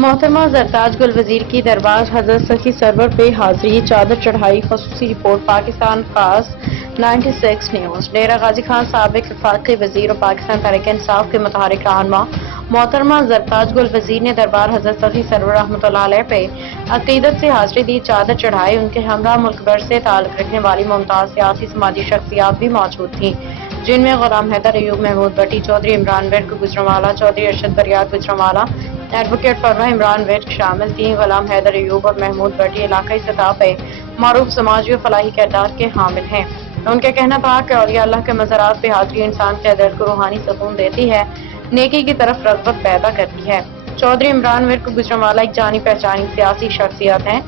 मोहतरमा जरताज गुल वजीर की दरबार हजरत सखी सरवर पे हाजिरी, चादर चढ़ाई। खसूसी रिपोर्ट पाकिस्तान खास 96 न्यूज। डेरा गाजी खान साबिक वफाकी वजीर और पाकिस्तान तहरीक इंसाफ के मुतहरिक रहनुमा मोहतरमा जरताज गुल वजीर ने दरबार हजरत सखी सरवर रहमतुल्लाह अलैह पे अकीदत से हाजिरी दी, चादर चढ़ाई। उनके हमरा मुल्क भर से ताल्लुक रखने वाली मुमताज सियासी समाजी शख्सियात भी मौजूद थीं, जिनमें गुलाम हैदर अयूब, महमूद भट्टी, चौधरी इमरान विर्क गुजरांवाला, चौधरी अरशद बरियार गुजरांवाला, एडवोकेट फरवा इमरान विर्क शामिल थी। गुलाम हैदर अयूब और महमूद भट्टी इलाकाई सतह पे मारूफ समाजी और फलाही किरदार के हामिल हैं। उनका कहना था कि औलिया अल्लाह के मज़ारात पे हाजिरी इंसान के दिल को रूहानी सुकून देती है, नेकी की तरफ रग़बत पैदा करती है। चौधरी इमरान विर्क गुजरांवाला एक जानी पहचानी सियासी शख्सियत हैं,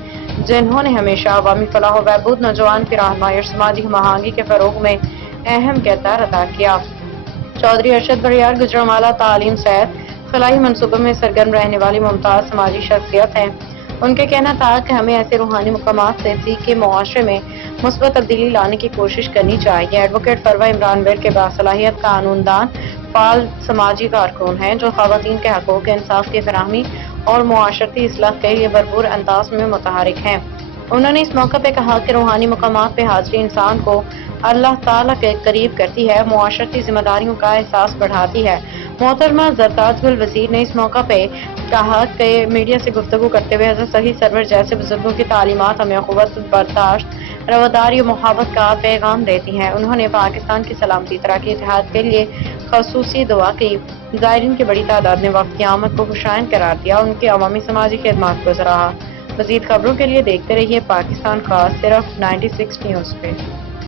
जिन्होंने हमेशा अवामी फलाह व बहबूद, नौजवान की रहनुमाई और समाजी हम आहंगी के फरोग में अहम किरदार अदा किया। चौधरी अरशद बरियार गुजरांवाला तालीम सेहत फलाही मनसूबों में सरगर्म रहने वाली मुमताज समाजी शख्सियत हैं। उनके कहना था कि हमें ऐसे रूहानी मकामात से सीख के मुआशरे में मुस्बत तब्दीली लाने की कोशिश करनी चाहिए। एडवोकेट फरवा इमरान विर्क के बासलाहियत कानूनदान, फाल समाजी कारकुन हैं, जो ख़वातीन के हकूक़, इंसाफ की फराहमी और मुआशरती इस्लाह के लिए भरपूर अंदाज में मुतहरिक हैं। उन्होंने इस मौके पर कहा कि रूहानी मकामात पे हाजिरी इंसान को अल्लाह ताला के करीब करती है, मुआशरती जिम्मेदारियों का एहसास बढ़ाती है। मोहतरमा जरताज गुल वजीर ने इस मौका पे कहा कि मीडिया से गुफ्तगू करते हुए हज़रत सही सरवर जैसे बुजुर्गों की तालीमात हमें क़ुव्वत, बर्दाश्त, रवादारी और मोहब्बत का पैगाम देती हैं। उन्होंने पाकिस्तान की सलामती, तरक्की, इत्तेहाद के लिए खसूसी दुआ की। ज़ायरीन की बड़ी तादाद ने वक्त की आमद को खुशाइन करार दिया, उनकी अवामी समाजी खिदमत को सराहा। मज़ीद खबरों के लिए देखते रहिए पाकिस्तान खास, सिर्फ 96 न्यूज़ पे।